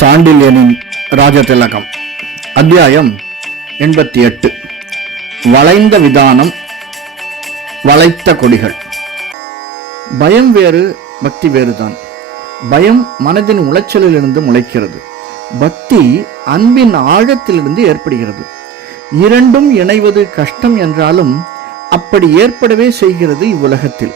சாண்டில்யனின் ராஜதிலகம் அத்தியாயம் எண்பத்தி எட்டு வளைந்த விதானம் வளைத்த கொடிகள். பயம் வேறு பக்தி வேறுதான். பயம் மனதின் உளைச்சலிலிருந்து முளைக்கிறது. பக்தி அன்பின் ஆழத்திலிருந்து ஏற்படுகிறது. இரண்டும் இணைவது கஷ்டம் என்றாலும் அப்படி ஏற்படவே செய்கிறது இவ்வுலகத்தில்.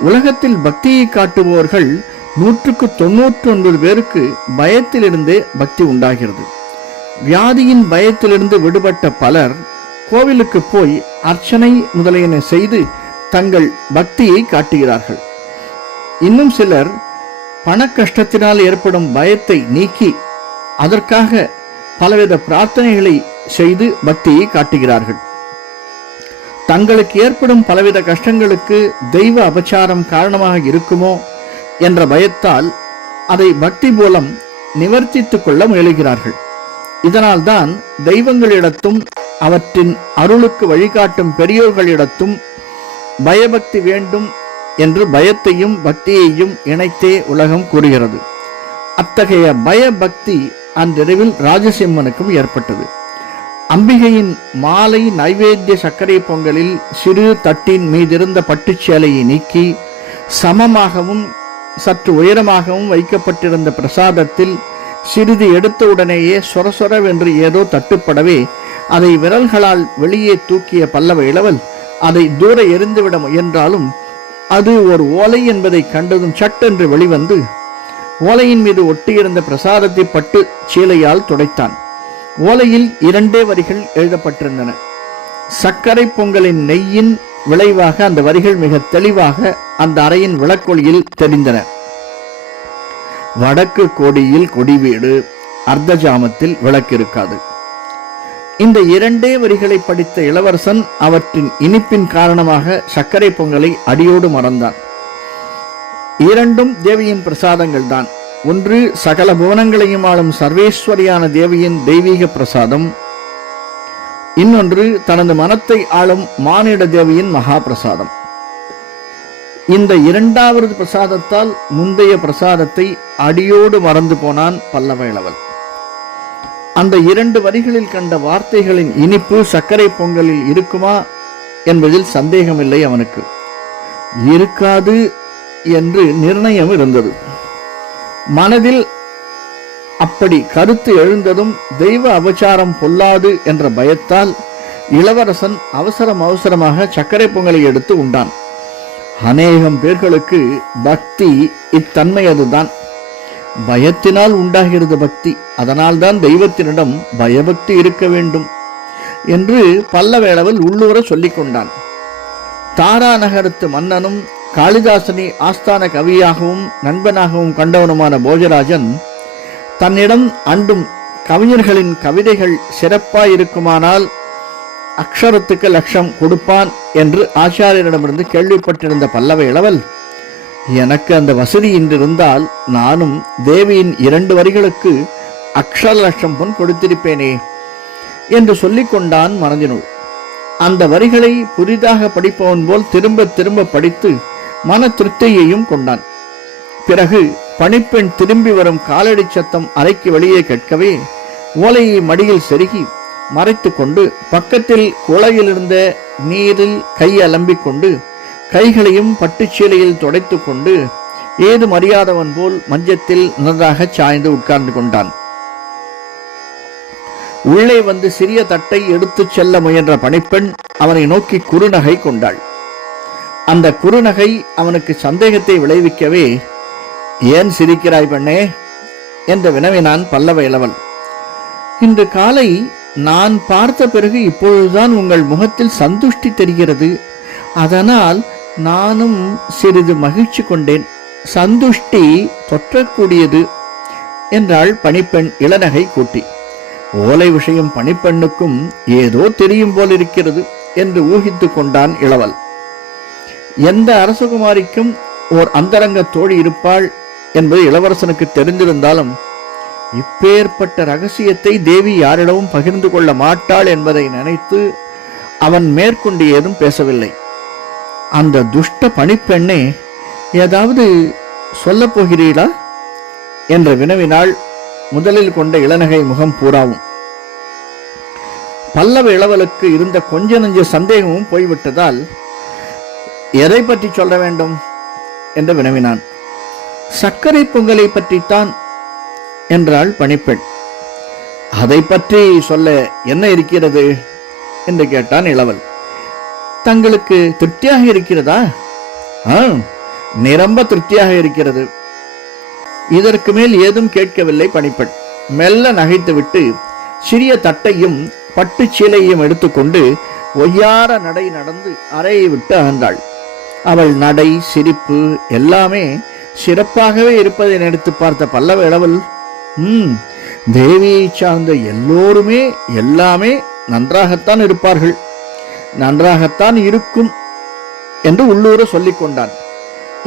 உலகத்தில் பக்தியை காட்டுபவர்கள் நூற்றுக்கு தொண்ணூற்றி ஒன்பது பேருக்கு பயத்திலிருந்தே பக்தி உண்டாகிறது. வியாதியின் பயத்திலிருந்து விடுபட்ட பலர் கோவிலுக்கு போய் அர்ச்சனை முதலியன செய்து தங்கள் பக்தியை காட்டுகிறார்கள். இன்னும் சிலர் பண கஷ்டத்தினால் ஏற்படும் பயத்தை நீக்கி அதற்காக பலவித பிரார்த்தனைகளை செய்து பக்தியை காட்டுகிறார்கள். தங்களுக்கு ஏற்படும் பலவித கஷ்டங்களுக்கு தெய்வ அபச்சாரம் காரணமாக இருக்குமோ என்ற பயத்தால் அதை பக்தி மூலம் நிவர்த்தித்துக் கொள்ள முயலுகிறார்கள். இதனால்தான் தெய்வங்களிடத்தும் அவற்றின் அருளுக்கு வழிகாட்டும் பெரியோர்களிடத்தும் பயபக்தி வேண்டும் என்று பயத்தையும் பக்தியையும் இணைத்தே உலகம் கூறுகிறது. அத்தகைய பயபக்தி அன்றிரவில் ராஜசிம்மனுக்கும் ஏற்பட்டது. அம்பிகையின் மாலை நைவேத்திய சர்க்கரை பொங்கலில் சிறு தட்டின் மீதிருந்த பட்டுச்சேலையை நீக்கி சமமாகவும் சற்று உயரமாகவும் வைக்கப்பட்டிருந்த பிரசாதத்தில் சிறிது எடுத்தவுடனேயே சொரசொரவென்று ஏதோ தட்டுப்படவே அதை விரல்களால் வெளியே தூக்கிய பல்லவ இளவல் அதை தூர எரிந்துவிட முயன்றாலும் அது ஒரு ஓலை என்பதை கண்டதும் சட்டென்று வெளிவந்து ஓலையின் மீது ஒட்டியிருந்த பிரசாதத்தை பட்டு சீலையால் துடைத்தான். ஓலையில் இரண்டே வரிகள் எழுதப்பட்டிருந்தன. சர்க்கரை பொங்கலின் நெய்யின் விளைவாக அந்த வரிகள் மிக தெளிவாக அந்த அறையின் விளக்கொலியில் தெரிந்தன. வடக்கு கோடியில் கொடிவீடு வீடு அர்த்தஜாமத்தில் இந்த இரண்டே வரிகளை படித்த இளவரசன் அவற்றின் இனிப்பின் காரணமாக சர்க்கரை பொங்கலை அடியோடு மறந்தான். இரண்டும் தேவியின் பிரசாதங்கள் தான் ஒன்று சகல புவனங்களையும் ஆளும் சர்வேஸ்வரியான தேவியின் தெய்வீக பிரசாதம் இன்னொன்று தனது மனத்தை ஆளும் மானிட தேவியின் மகா பிரசாதம் இந்த இரண்டாவது பிரசாதத்தால் முந்தைய பிரசாதத்தை அடியோடு மறந்து போனான் பல்லவேளவன் அந்த இரண்டு வரிகளில் கண்ட வார்த்தைகளின் இனிப்பு சர்க்கரை பொங்கலில் இருக்குமா என்பதில் சந்தேகமில்லை அவனுக்கு. இருக்காது என்று நிர்ணயம் இருந்தது. மனதில் அப்படி கருத்து எழுந்ததும் தெய்வ அபச்சாரம் பொல்லாது என்ற பயத்தால் இளவரசன் அவசரம் அவசரமாக சர்க்கரை பொங்கலை எடுத்து உண்டான். அநேகம் பேர்களுக்கு பக்தி இத்தன்மை அதுதான். பயத்தினால் உண்டாகிறது பக்தி அதனால்தான் தெய்வத்தினிடம் பயபக்தி இருக்க வேண்டும் என்று பல்லவேளவில் உள்ளூர சொல்லிக்கொண்டான் தாரா நகரத்து மன்னனும் காளிதாசனை ஆஸ்தான கவியாகவும் நண்பனாகவும் கண்டவனுமான போஜராஜன் தன்னிடம் அண்டும் கவிஞர்களின் கவிதைகள் சிறப்பாயிருக்குமானால் அக்ஷரத்துக்கு லட்சம் கொடுப்பான் என்று ஆச்சாரியரிடமிருந்து கேள்விப்பட்டிருந்த பல்லவ இளவல் எனக்கு அந்த வசதி இன்றிருந்தால் நானும் தேவியின் இரண்டு வரிகளுக்கு அக்ஷர லட்சம் பொன் கொடுத்திருப்பேனே என்று சொல்லிக்கொண்டான் மனதினுள். அந்த வரிகளை புதிதாக படிப்பவன் போல் திரும்ப திரும்ப படித்து மன திருப்தியையும் கொண்டான். பிறகு பணிப்பெண் திரும்பி வரும் காலடி சத்தம் அறைக்கு வெளியே கேட்கவே ஓலையை மடியில் செருகி மறைத்து கொண்டு பக்கத்தில் குளையிலிருந்த நீரில் கை அலம்பிக் கொண்டு கைகளையும் பட்டுச்சீலையில் துடைத்து கொண்டு ஏது அறியாதவன் போல் மஞ்சத்தில் நன்றாக சாய்ந்து உட்கார்ந்து கொண்டான். உள்ளே வந்து சிறிய தட்டை எடுத்துச் செல்ல முயன்ற பணிப்பெண் அவனை நோக்கி குறுநகை கொண்டாள். அந்த குறுநகை அவனுக்கு சந்தேகத்தை விளைவிக்கவே ஏன் சிரிக்கிறாய் பெண்ணே? என்று வினவினான் பல்லவ இளவன். இன்று காலை நான் பார்த்த பிறகு இப்பொழுதுதான் உங்கள் முகத்தில் சந்துஷ்டி தெரிகிறது. அதனால் நானும் சிறிது மகிழ்ச்சி கொண்டேன். சந்துஷ்டி தொற்றக்கூடியது என்றாள் பணிப்பெண் இளநகை கூட்டி. ஓலை விஷயம் பணிப்பெண்ணுக்கும் ஏதோ தெரியும் போல் இருக்கிறது என்று ஊகித்துக் கொண்டான் இளவல். எந்த அரசகுமாரிக்கும் ஓர் அந்தரங்க தோழி இருப்பாள் என்பது இளவரசனுக்கு தெரிந்திருந்தாலும் இப்பேற்பட்ட ரகசியத்தை தேவி யாரிடமும் பகிர்ந்து கொள்ள மாட்டாள் என்பதை நினைத்து அவன் மேற்கொண்டு ஏதும் பேசவில்லை. அந்த துஷ்ட பணிப்பெண்ணே ஏதாவது சொல்லப் போகிறீளா என்ற வினவினால் முதலில் கொண்ட இளநகை முகம் பூராவும். பல்லவ இளவலுக்கு இருந்த கொஞ்ச நஞ்ச சந்தேகமும் போய்விட்டதால் எதை பற்றி சொல்ல வேண்டும்? என்று வினவினான். சர்க்கரை பொங்கலை பற்றித்தான் என்றாள் பணிப்பெண். அதை பற்றி சொல்ல என்ன இருக்கிறது? என்று கேட்டான் இளவல். தங்களுக்கு திருப்தியாக இருக்கிறதா? ஆ நிரம்ப திருப்தியாக இருக்கிறது. இதற்கு மேல் ஏதும் கேட்கவில்லை பணிப்பெண். மெல்ல நகைத்துவிட்டு சிறிய தட்டையும் பட்டு சீலையும் எடுத்துக்கொண்டு ஒய்யார நடை நடந்து அறையை விட்டு அகன்றாள். அவள் நடை சிரிப்பு எல்லாமே சிறப்பாகவே இருப்பதை நினைத்து பார்த்த பல்லவ இளவல் ம் தேவியை சார்ந்த எல்லோருமே எல்லாமே நன்றாகத்தான் இருப்பார்கள். நன்றாகத்தான் இருக்கும் என்று உள்ளூர சொல்லிக் கொண்டான்.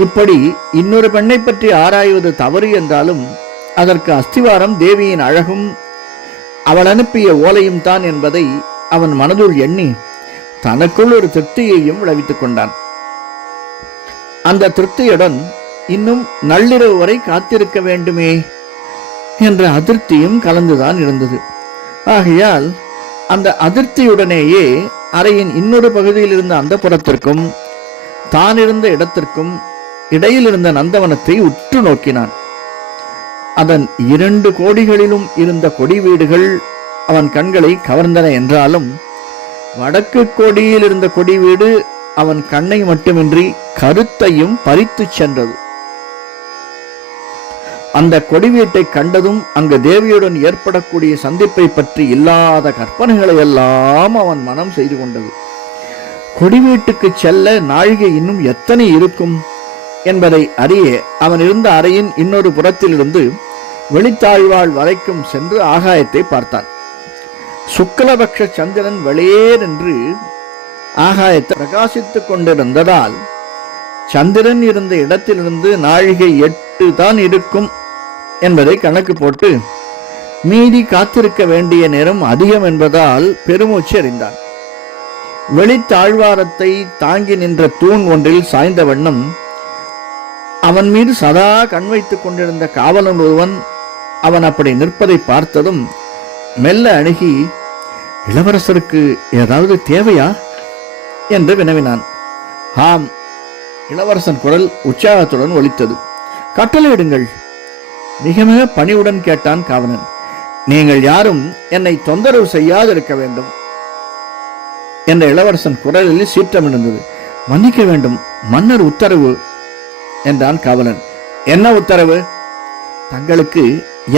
இப்படி இன்னொரு பெண்ணை பற்றி ஆராய்வது தவறு என்றாலும் அதற்கு அஸ்திவாரம் தேவியின் அழகும் அவள் அனுப்பிய ஓலையும் தான் என்பதை அவன் மனதுள் எண்ணி தனக்குள் ஒரு திருப்தியையும் விளைவித்துக் கொண்டான். அந்த திருப்தியுடன் இன்னும் நள்ளிரவு வரை காத்திருக்க வேண்டுமே என்ற அதிருப்தியும் கலந்துதான் இருந்தது. ஆகையால் அந்த அதிருப்தியுடனேயே அறையின் இன்னொரு பகுதியில் இருந்த அந்த புறத்திற்கும் தான் இருந்த இடத்திற்கும் இடையில் இருந்த நந்தவனத்தை உற்று நோக்கினான். அதன் இரண்டு கோடிகளிலும் இருந்த கொடி வீடுகள் அவன் கண்களை கவர்ந்தன என்றாலும் வடக்கு கோடியில் இருந்த கொடி வீடு அவன் கண்ணை மட்டுமின்றி கருத்தையும் பறித்துச் சென்றது. அந்த கொடி வீட்டை கண்டதும் அங்கு தேவியுடன் ஏற்படக்கூடிய சந்திப்பை பற்றி இல்லாத கற்பனைகளை எல்லாம் அவன் மனம் செய்து கொண்டது. கொடி வீட்டுக்கு செல்ல நாழிகை இன்னும் எத்தனை இருக்கும் என்பதை அறிய அவன் இருந்த அறையின் இன்னொரு புறத்திலிருந்து வெளித்தாழ்வாள் வரைக்கும் சென்று ஆகாயத்தை பார்த்தான். சுக்லபக்ஷ சந்திரன் வெளியேர் என்று ஆகாயத்தை பிரகாசித்துக் கொண்டிருந்ததால் சந்திரன் இருந்த இடத்திலிருந்து நாழிகை எட்டு தான் இருக்கும் என்பதை கணக்கு போட்டு மீதி காத்திருக்க வேண்டிய நேரம் அதிகம் என்பதால் பெருமூச்சு அறிந்தான் வெளித்தாழ்வாரத்தை தாங்கி நின்ற தூண் ஒன்றில் சாய்ந்த வண்ணம் அவன் மீது சதா கண் வைத்துக் கொண்டிருந்த காவலன் ஒருவன் அவன் அப்படி நிற்பதை பார்த்ததும் மெல்ல அணுகி இளவரசருக்கு ஏதாவது தேவையா? என்று வினவினான். ஆம். இளவரசன் குரல் உற்சாகத்துடன் ஒலித்தது. கட்டளையிடுங்கள். மிக மிக பணிவுடன் கேட்டான் காவலன். நீங்கள் யாரும் என்னை தொந்தரவு செய்யாதிருக்க வேண்டும். என்ற இளவரசன் குரலில் சீற்றம் இருந்தது மன்னிக்க வேண்டும் மன்னர் உத்தரவு என்றான் காவலன். என்ன உத்தரவு? தங்களுக்கு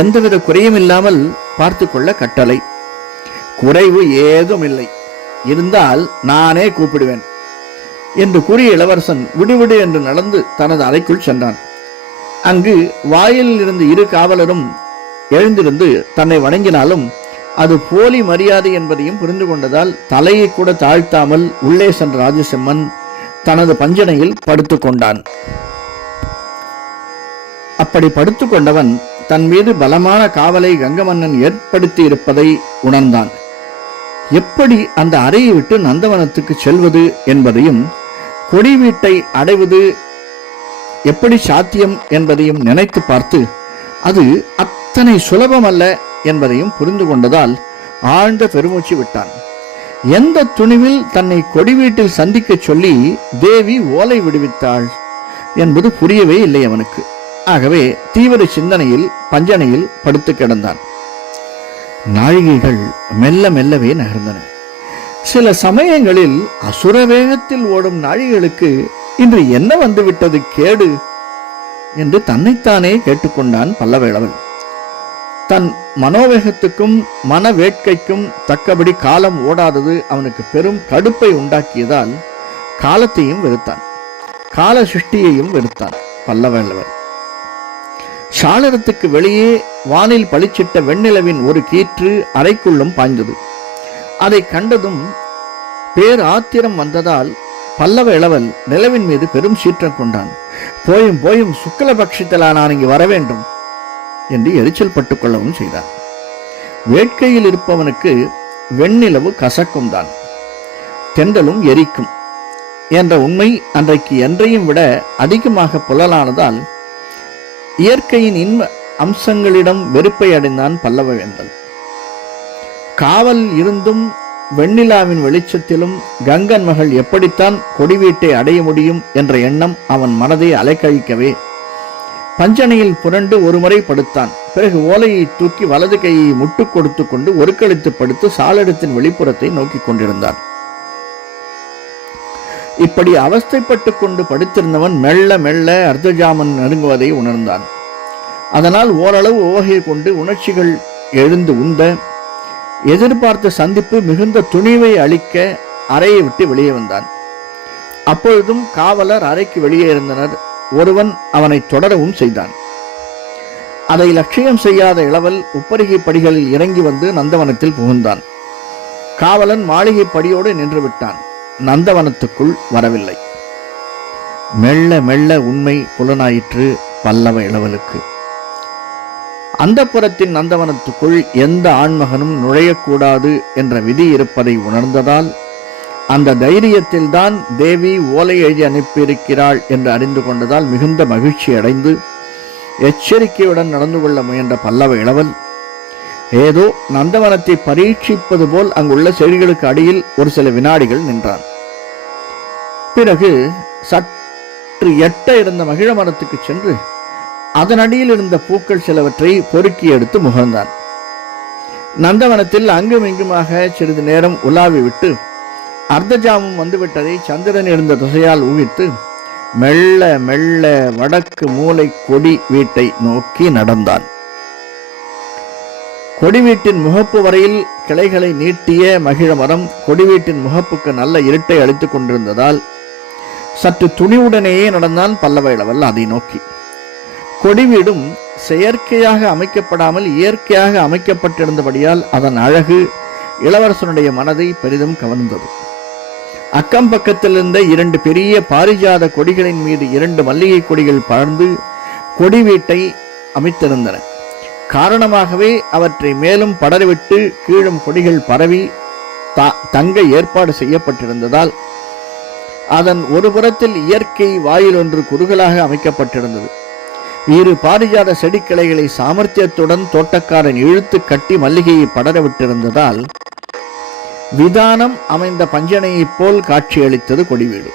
எந்தவித குறையும் இல்லாமல் பார்த்து கொள்ள கட்டளை. குறைவு ஏதும் இல்லை. இருந்தால் நானே கூப்பிடுவேன் என்று கூறிய இளவரசன் விடுவிடு என்று நடந்து தனது அறைக்குள் சென்றான். அங்கு வாயிலில் இருந்த இரு காவலரும் எழுந்திருந்து தன்னை வணங்கினாலும் அது போலி மரியாதை என்பதையும் புரிந்து கொண்டதால் தலையை கூட தாழ்த்தாமல் உள்ளே சென்ற ராஜசிம்மன் தனது பஞ்சனையில் படுத்துக் கொண்டான். அப்படி படுத்துக் கொண்டவன் தன் மீது பலமான காவலை கங்கமன்னன் ஏற்படுத்தி இருப்பதை உணர்ந்தான். எப்படி அந்த அறையை விட்டு நந்தவனத்துக்கு செல்வது என்பதையும் கொடி வீட்டை அடைவது எப்படி சாத்தியம் என்பதையும் நினைத்து பார்த்து அது அத்தனை சுலபமல்ல என்பதையும் புரிந்து கொண்டதால் ஆழ்ந்த பெருமூச்சு விட்டான். எந்த துணிவில் தன்னை கொடி வீட்டில் சந்திக்கச் சொல்லி தேவி ஓலை விடுவித்தாள் என்பது புரியவே இல்லை அவனுக்கு. ஆகவே தீவிர சிந்தனையில் பஞ்சனையில் படுத்து கிடந்தான். நாழிகைகள் மெல்ல மெல்லவே நகர்ந்தன. சில சமயங்களில் அசுர வேகத்தில் ஓடும் நாழிகளுக்கு இன்று என்ன வந்துவிட்டது கேடு? என்று தன்னைத்தானே கேட்டுக்கொண்டான் பல்லவேளவன் தன் மனோவேகத்துக்கும் மன வேட்கைக்கும் தக்கபடி காலம் ஓடாதது அவனுக்கு பெரும் கடுப்பை உண்டாக்கியதால் காலத்தையும் வெறுத்தான். கால சிருஷ்டியையும் வெறுத்தான் பல்லவேளவன் சாளரத்துக்கு வெளியே வானில் பளிச்சிட்ட வெண்ணிலவின் ஒரு கீற்று அறைக்குள்ளும் பாய்ந்தது. அதை கண்டதும் பேர் ஆத்திரம் வந்ததால் பல்லவ இளவன் நிலவின் மீது பெரும் சீற்றம் கொண்டான். போயும் போயும் சுக்கலபட்சத்திலா நான் இங்கு வர வேண்டும் என்று எரிச்சல் பட்டுக் கொள்ளவும் செய்தான். வேட்கையில் இருப்பவனுக்கு வெண்ணிலவு கசக்கும் தான். தென்றலும் எரிக்கும் என்ற உண்மை அன்றைக்கு என்றையும் விட அதிகமாக புலலானதால் இயற்கையின் இன்ப அம்சங்களிடம் வெறுப்பை அடைந்தான் பல்லவ வேந்தன். காவல் இருந்தும் வெண்ணிலாவின் வெளிச்சத்திலும் கங்கன் மகள் எப்படித்தான் கொடி வீட்டை அடைய முடியும் என்ற எண்ணம் அவன் மனதை அலைக்கழிக்கவே பஞ்சனையில் புரண்டு ஒருமுறை படுத்தான். பிறகு ஓலையை தூக்கி வலது கையை முட்டு கொடுத்து கொண்டு ஒரு கழித்து படுத்து சாளரத்தின் வெளிப்புறத்தை நோக்கிக் கொண்டிருந்தான். இப்படி அவஸ்தைப்பட்டு கொண்டு படுத்திருந்தவன் மெல்ல மெல்ல அர்த்தஜாமன் நெருங்குவதை உணர்ந்தான். அதனால் ஓரளவு ஓகை கொண்டு உணர்ச்சிகள் எழுந்து உந்த எதிர்பார்த்த சந்திப்பு மிகுந்த துணிவை அளிக்க அறையை விட்டு வெளியே வந்தான். அப்பொழுதும் காவலர் அறைக்கு வெளியே இருந்தனர். ஒருவன் அவனை தொடரவும் செய்தான். அதை லட்சியம் செய்யாத இளவல் உப்பரிகை படிகளில் இறங்கி வந்து நந்தவனத்தில் புகுந்தான். காவலன் மாளிகை படியோடு நின்று விட்டான். நந்தவனத்துக்குள் வரவில்லை. மெல்ல மெல்ல உண்மை புலனாயிற்று பல்லவ இளவலுக்கு. அந்த புறத்தின் நந்தவனத்துக்குள் எந்த ஆண்மகனும் நுழையக்கூடாது என்ற விதி இருப்பதை உணர்ந்ததால் அந்த தைரியத்தில்தான் தேவி ஓலை எழுதி அனுப்பியிருக்கிறாள் என்று அறிந்து கொண்டதால் மிகுந்த மகிழ்ச்சி அடைந்து எச்சரிக்கையுடன் நடந்து கொள்ள முயன்ற பல்லவ இளவல் ஏதோ நந்தவனத்தை பரீட்சிப்பது போல் அங்குள்ள செடிகளுக்கு அடியில் ஒரு சில வினாடிகள் நின்றான். பிறகு சற்று எட்ட இருந்த மகிழ மரத்துக்கு சென்று அதன் அடியில் இருந்த பூக்கள் சிலவற்றை பொறுக்கி எடுத்து முகர்ந்தான். நந்தவனத்தில் அங்கும் இங்குமாக சிறிது நேரம் உலாவி விட்டு அர்த்தஜாமம் வந்துவிட்டதை சந்திரன் இருந்த திசையால் ஊகித்து மெல்ல மெல்ல வடக்கு மூலை கொடி வீட்டை நோக்கி நடந்தான். கொடி வீட்டின் முகப்பு வரையில் கிளைகளை நீட்டிய மகிழ மரம் கொடி வீட்டின் முகப்புக்கு நல்ல இருட்டை அளித்துக் கொண்டிருந்ததால் சற்று துணிவுடனேயே நடந்தான் பல்லவ இளவல் அதை நோக்கி. கொடி வீடும் செயற்கையாக அமைக்கப்படாமல் இயற்கையாக அமைக்கப்பட்டிருந்தபடியால் அதன் அழகு இளவரசனுடைய மனதை பெரிதும் கவர்ந்தது. அக்கம் பக்கத்தில் இருந்த இரண்டு பெரிய பாரிஜாத கொடிகளின் மீது இரண்டு மல்லிகை கொடிகள் பறந்து கொடி வீட்டை அமைத்திருந்தன. காரணமாகவே அவற்றை மேலும் படரவிட்டு கீழும் கொடிகள் பரவி த- தங்க ஏற்பாடு செய்யப்பட்டிருந்ததால் அதன் ஒரு புறத்தில் இயற்கை வாயில் ஒன்று குறுகலாக அமைக்கப்பட்டிருந்தது. இரு பாரிஜாத செடிக்கிளைகளை சாமர்த்தியத்துடன் தோட்டக்காரன் இழுத்து கட்டி மல்லிகையை படர விட்டிருந்ததால் விதானம் அமைந்த பஞ்சனையைப் போல் காட்சியளித்தது கொடிவீடு.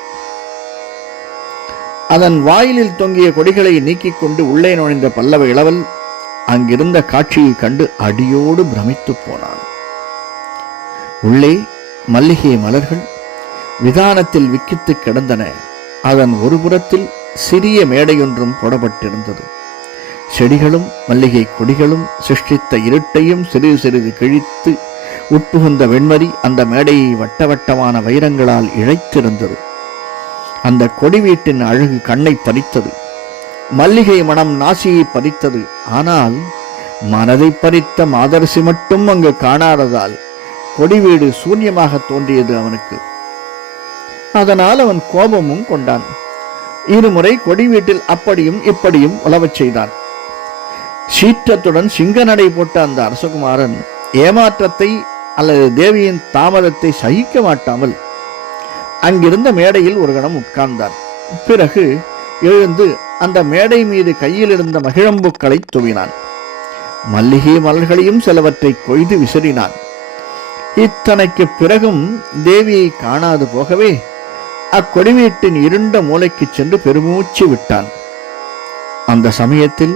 அதன் வாயிலில் தொங்கிய கொடிகளை நீக்கிக் கொண்டு உள்ளே நுழைந்த பல்லவ இளவல் அங்கிருந்த காட்சியைக் கண்டு அடியோடு பிரமித்துப் போனான். உள்ளே மல்லிகை மலர்கள் விதானத்தில் விக்கித்து கிடந்தன. அதன் ஒரு புறத்தில் சிறிய மேடையொன்றும் போடப்பட்டிருந்தது. செடிகளும் மல்லிகை கொடிகளும் சிருஷ்டித்த இருட்டையும் சிறிது சிறிது கிழித்து உட்புகுந்த வெண்மதி அந்த மேடையை வட்ட வட்டமான வைரங்களால் இழைத்திருந்தது. அந்த கொடி வீட்டின் அழகு கண்ணை பறித்தது மல்லிகை மனம் நாசியை பறித்தது ஆனால் மனதை பறித்த மாதரசி மட்டும் அங்கு காணாததால் கொடி வீடு சூன்யமாக தோன்றியது அவனுக்கு. அதனால் அவன் கோபமும் கொண்டான். இருமுறை கொடி வீட்டில் அப்படியும் இப்படியும் உலவச் செய்தான் சீற்றத்துடன் சிங்க நடை போட்ட அந்த அரசகுமாரன் ஏமாற்றத்தை அல்லது தேவியின் தாமதத்தை சகிக்க மாட்டாமல் அங்கிருந்த மேடையில் ஒரு கணம் உட்கார்ந்தார். பிறகு எழுந்து அந்த மேடை மீது கையில் இருந்த மகிழம்புக்களை துவினான். மல்லிகை மலர்களையும் சிலவற்றை கொய்து விசிறினான். இத்தனைக்கு பிறகும் தேவியை காணாது போகவே அக்கொடிவீட்டின் இருண்ட மூளைக்கு சென்று பெருமூச்சு விட்டான். அந்த சமயத்தில்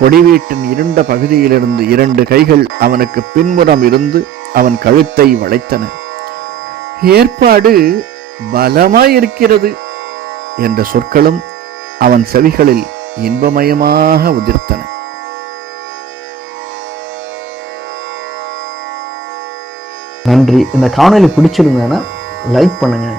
கொடிவீட்டின் இருண்ட பகுதியிலிருந்து இரண்டு கைகள் அவனுக்கு பின்புறம் இருந்து அவன் கழுத்தை வளைத்தன. ஏற்பாடு பலமாயிருக்கிறது என்ற சொற்களும் அவன் செவிகளில் இன்பமயமாக உதிர்த்தன. நன்றி. இந்த காணொலி பிடிச்சிருந்தேன்னா லைக் பண்ணுங்கள்